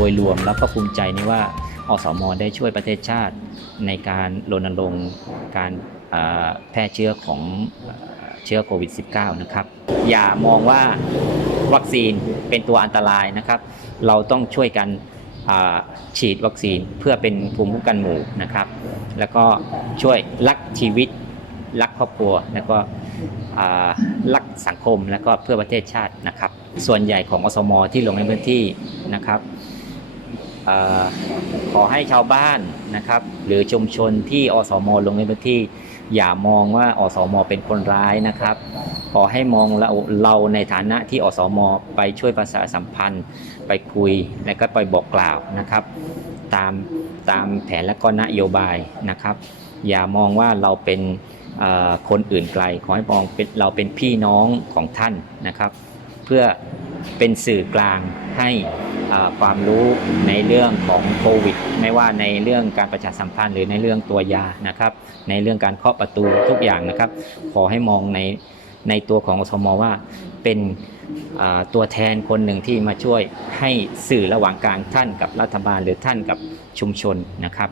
ดยรวมแล้วก็ภูมิใจในว่าอสมได้ช่วยประเทศชาติในการรณรงค์การแพร่เชื้อของเชื้อโควิด -19 นะครับ อย่ามองว่าวัคซีนเป็นตัวอันตรายนะครับ เราต้องช่วยกันฉีดวัคซีนเพื่อเป็นภูมิคุ้มกันหมู่นะครับ แล้วก็ช่วยรักชีวิตรักครอบครัว แล้วก็รักสังคมแล้วก็เพื่อประเทศชาตินะครับ ส่วนใหญ่ของอสม ที่ลงในพื้นที่นะครับ ขอให้ชาวบ้านนะครับ หรือชุมชนที่อสมลงในพื้นที่ อย่ามองว่าอสมเป็นคนร้ายนะครับ ขอให้มองเราเราในฐานะที่อสมไปช่วยประชาสัมพันธ์ ไปคุยและก็ไปบอกกล่าวนะครับ ตามตามแผนและก็นโยบายนะครับ อย่ามองว่าเราเป็นคนอื่นไกล ขอให้มองเป็นเราเป็นพี่น้องของท่านนะครับ เพื่อเป็นสื่อกลางให้ ความรู้ในเรื่องของโควิด ไม่ว่าในเรื่องการประชาสัมพันธ์หรือในเรื่องตัวยานะครับ ในเรื่องการเคาะประตูทุกอย่างนะครับ ขอให้มองในในตัวของอสมว่าเป็นตัวแทนคนหนึ่งที่มาช่วยให้สื่อระหว่างการท่านกับรัฐบาลหรือท่านกับชุมชนนะครับ